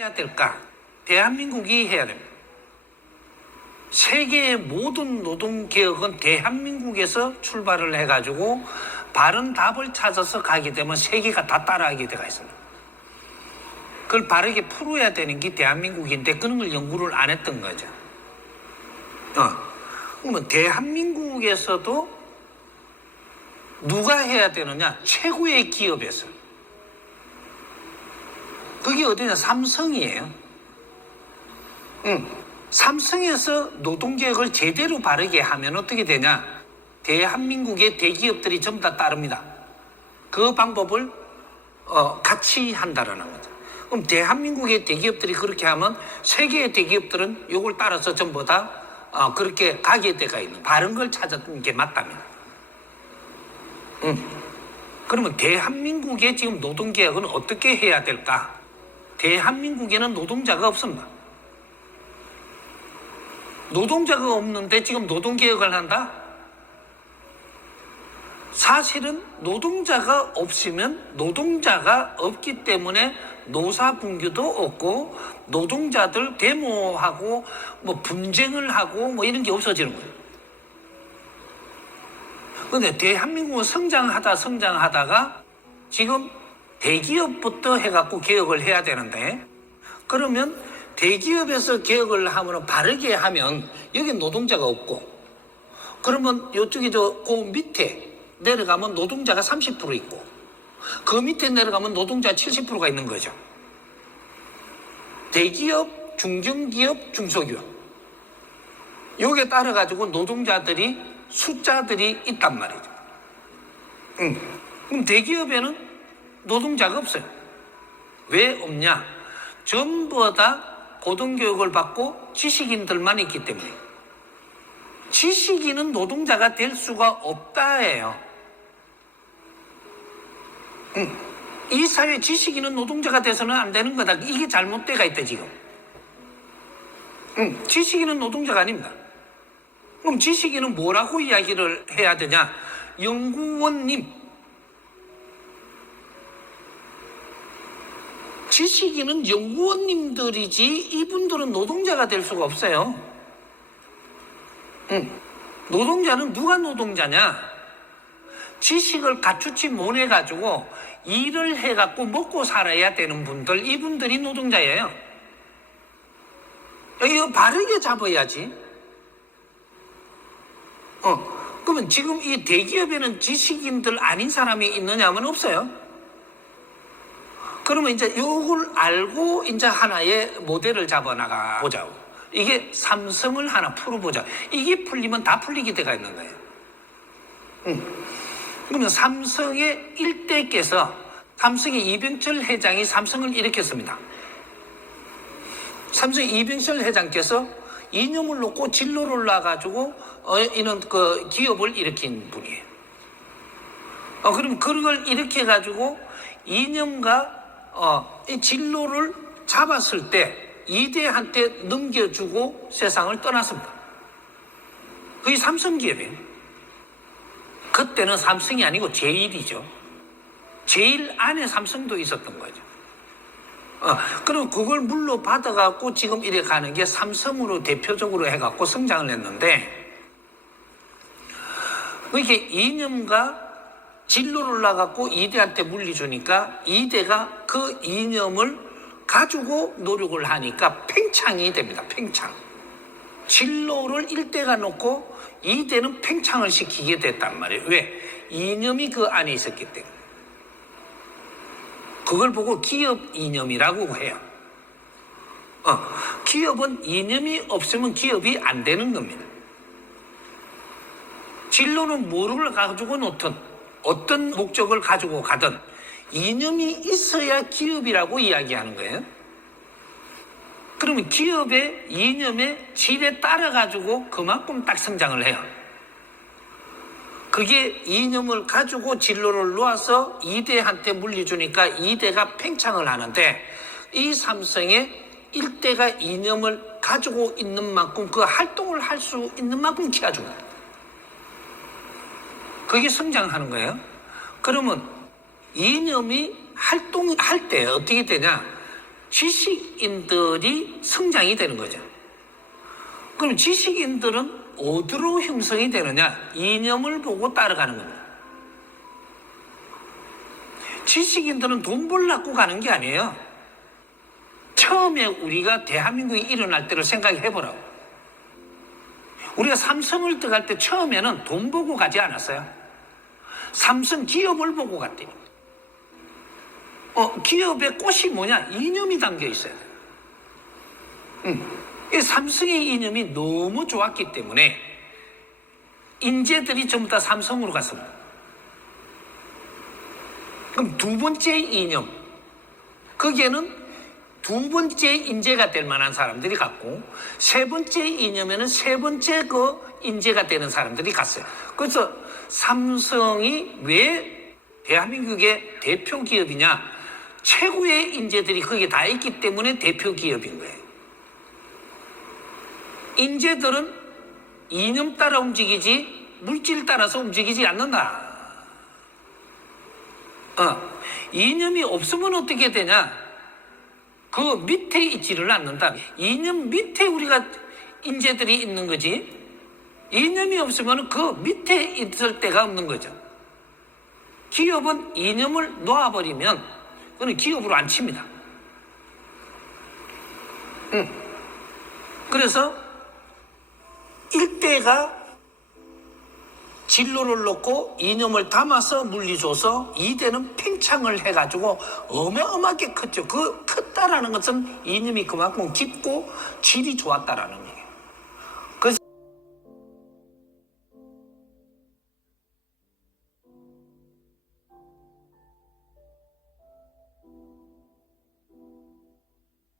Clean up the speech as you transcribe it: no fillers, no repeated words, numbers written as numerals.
해야 될까? 대한민국이 해야 됩니다. 세계의 모든 노동개혁은 대한민국에서 출발을 해가지고 바른 답을 찾아서 가게 되면 세계가 다 따라하게 되어 있습니다. 그걸 바르게 풀어야 되는 게 대한민국인데 그런 걸 연구를 안 했던 거죠. 그러면 대한민국에서도 누가 해야 되느냐? 최고의 기업에서. 그게 어디냐? 삼성이에요. 삼성에서 노동개혁을 제대로 바르게 하면 어떻게 되냐? 대한민국의 대기업들이 전부 다 따릅니다. 그 방법을 같이 한다라는 거죠. 그럼 대한민국의 대기업들이 그렇게 하면 세계의 대기업들은 이걸 따라서 전부 다 그렇게 가게 돼가 있는 바른 걸 찾았던 게 맞답니다. 그러면 대한민국의 지금 노동개혁은 어떻게 해야 될까? 대한민국에는 노동자가 없습니다. 노동자가 없는데 지금 노동개혁을 한다? 사실은 노동자가 없으면 노동자가 없기 때문에 노사분규도 없고 노동자들 데모하고 뭐 분쟁을 하고 뭐 이런 게 없어지는 거예요. 그런데 대한민국은 성장하다가 지금 대기업부터 해갖고 개혁을 해야 되는데 그러면 대기업에서 개혁을 하면 바르게 하면 여기 노동자가 없고 그러면 이쪽에 그 밑에 내려가면 노동자가 30% 있고 그 밑에 내려가면 노동자 70%가 있는 거죠. 대기업, 중견기업, 중소기업 요게 따라가지고 노동자들이 숫자들이 있단 말이죠. 그럼 대기업에는 노동자가 없어요. 왜 없냐? 전부 다 고등교육을 받고 지식인들만 있기 때문에 지식인은 노동자가 될 수가 없다예요. 이 사회 지식인은 노동자가 돼서는 안 되는 거다. 이게 잘못돼가 있다 지금. 지식인은 노동자가 아닙니다. 그럼 지식인은 뭐라고 이야기를 해야 되냐? 연구원님. 지식인은 연구원님들이지 이분들은 노동자가 될 수가 없어요. 노동자는 누가 노동자냐? 지식을 갖추지 못해가지고 일을 해갖고 먹고 살아야 되는 분들, 이분들이 노동자예요. 이거 바르게 잡아야지. 그러면 지금 이 대기업에는 지식인들 아닌 사람이 있느냐 하면 없어요. 그러면 이제 이걸 알고 이제 하나의 모델을 잡아나가 보자고. 이게 삼성을 하나 풀어보자. 이게 풀리면 다 풀리게 돼가 있는 거예요. 그러면 삼성의 일대께서 삼성의 이병철 회장이 삼성을 일으켰습니다. 삼성의 이병철 회장께서 이념을 놓고 진로를 놔가지고 이런 그 기업을 일으킨 분이에요. 그럼 그걸 일으켜가지고 이념과 이 진로를 잡았을 때 이대한테 넘겨주고 세상을 떠났습니다. 그게 삼성기업이에요. 그때는 삼성이 아니고 제일이죠. 제일 안에 삼성도 있었던 거죠. 그럼 그걸 물러받아갖고 지금 이래 가는 게 삼성으로 대표적으로 해갖고 성장을 했는데 이렇게 이념과 진로를 나갖고 이대한테 물려주니까 이대가 그 이념을 가지고 노력을 하니까 팽창이 됩니다. 팽창. 진로를 일대가 놓고 이대는 팽창을 시키게 됐단 말이에요. 왜? 이념이 그 안에 있었기 때문에. 그걸 보고 기업 이념이라고 해요. 기업은 이념이 없으면 기업이 안 되는 겁니다. 진로는 뭐를 가지고 놓든 어떤 목적을 가지고 가든 이념이 있어야 기업이라고 이야기하는 거예요. 그러면 기업의 이념의 질에 따라 가지고 그만큼 딱 성장을 해요. 그게 이념을 가지고 진로를 놓아서 이대한테 물려주니까 이대가 팽창을 하는데 이 삼성의 일대가 이념을 가지고 있는 만큼 그 활동을 할 수 있는 만큼 키워줍니다. 그게 성장하는 거예요. 그러면 이념이 활동할 때 어떻게 되냐? 지식인들이 성장이 되는 거죠. 그럼 지식인들은 어디로 형성이 되느냐? 이념을 보고 따라가는 겁니다. 지식인들은 돈 벌려고 가는 게 아니에요. 처음에 우리가 대한민국이 일어날 때를 생각해 보라고. 우리가 삼성을 들어갈 때 처음에는 돈 보고 가지 않았어요. 삼성 기업을 보고 갔대요. 기업의 꽃이 뭐냐? 이념이 담겨 있어야 돼요. 이 삼성의 이념이 너무 좋았기 때문에 인재들이 전부 다 삼성으로 갔습니다. 그럼 두 번째 이념, 거기에는 두 번째 인재가 될 만한 사람들이 갔고, 세 번째 이념에는 세 번째 그 인재가 되는 사람들이 갔어요. 그래서 삼성이 왜 대한민국의 대표 기업이냐? 최고의 인재들이 거기에 다 있기 때문에 대표 기업인 거예요. 인재들은 이념 따라 움직이지 물질 따라서 움직이지 않는다. 이념이 없으면 어떻게 되냐? 그 밑에 있지를 않는다. 이념 밑에 우리가 인재들이 있는 거지, 이념이 없으면 그 밑에 있을 데가 없는 거죠. 기업은 이념을 놓아버리면 그건 기업으로 안 칩니다. 그래서 일대가 진로를 놓고 이념을 담아서 물리줘서 이대는 팽창을 해가지고 어마어마하게 컸죠. 그 컸다라는 것은 이념이 그만큼 깊고 질이 좋았다라는 얘기예요.